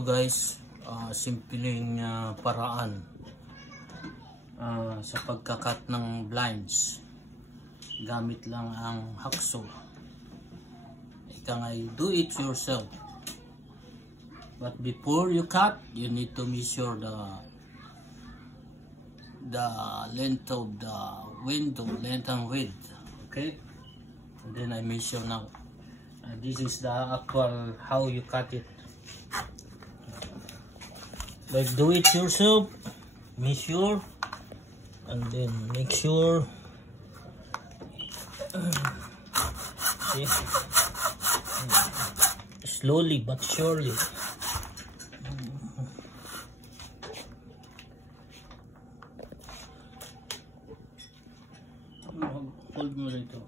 Ito guys, simpleng paraan sa pagkakat ng blinds. Gamit lang ang hacksaw. Ika nga, do it yourself. But before you cut, you need to measure the length of the window, length and width. Okay, and then I measure now. This is the actual how you cut it. Like do it yourself, measure, and then make sure. See? Slowly but surely. Hold mo rito.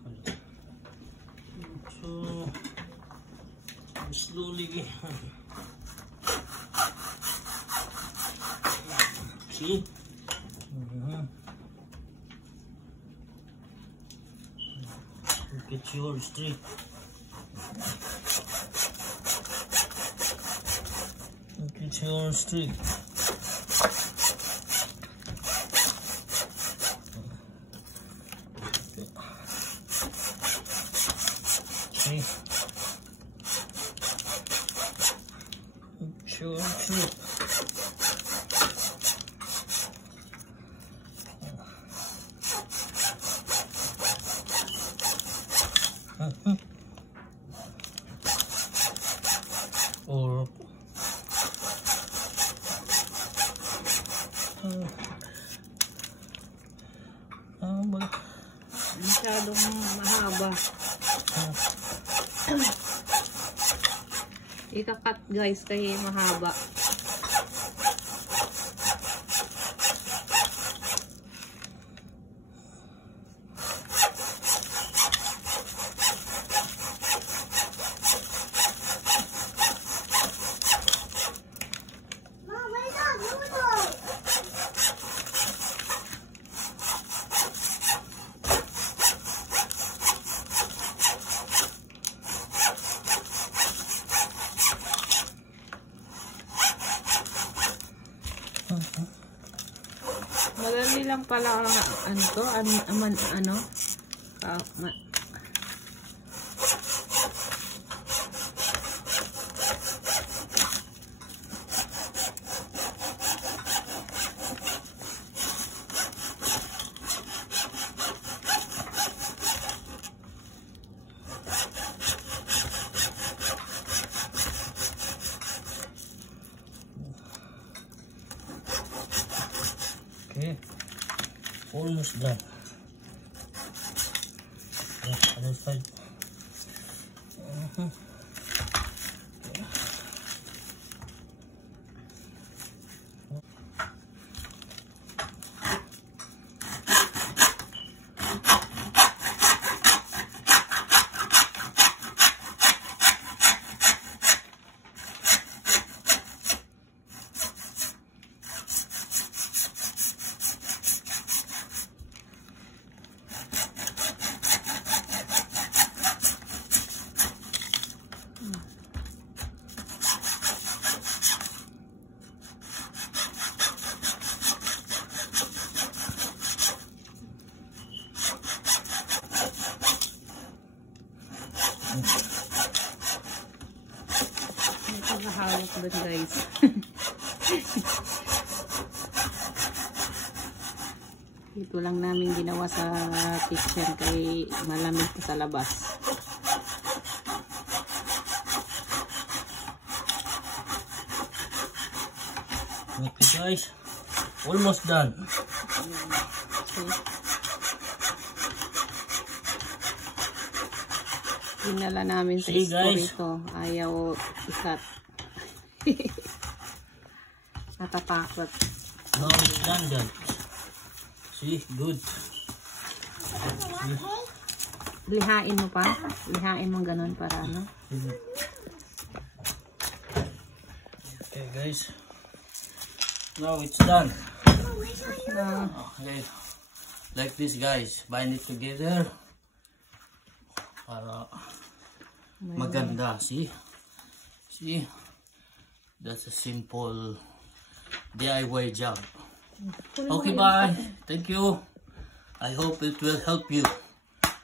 So slowly. See? Look at your straight. Look at your straight. See? Your straight. Or masyadong mahaba. Ika-cut guys kasi mahaba. Madali lang pala ano to, okay, almost done. Other side. Ito nahawak doon guys. Ito lang namin ginawa sa kitchen kay malamig pa sa labas. Okay guys, almost done. Dinala namin sa store ito. Ayaw ikat. Natatakot. Now it's done guys. See, good. See? Lihain mo pa. Lihain mo ganun para ano. Okay guys. Now it's done. Okay. Like this guys. Bind it together. Para maganda. See? See? That's a simple DIY job. Okay, bye. Thank you. I hope it will help you.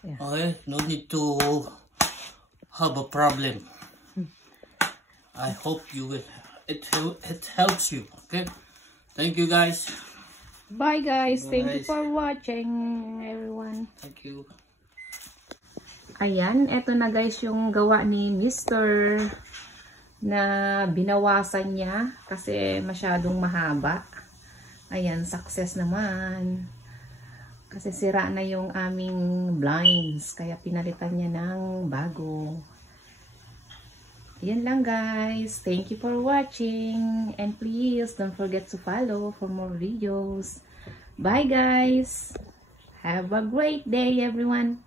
Yeah. Okay, no need to have a problem. I hope you will. It helps you. Okay. Thank you, guys. Bye guys. Bye, Thank you guys. for watching, everyone. Thank you. Ayan, eto na guys yung gawa ni Mr. na binawasan niya kasi masyadong mahaba. Ayan, success naman. Kasi sira na yung aming blinds. Kaya pinalitan niya ng bago. Yan lang guys. Thank you for watching. And please don't forget to follow for more videos. Bye guys. Have a great day everyone.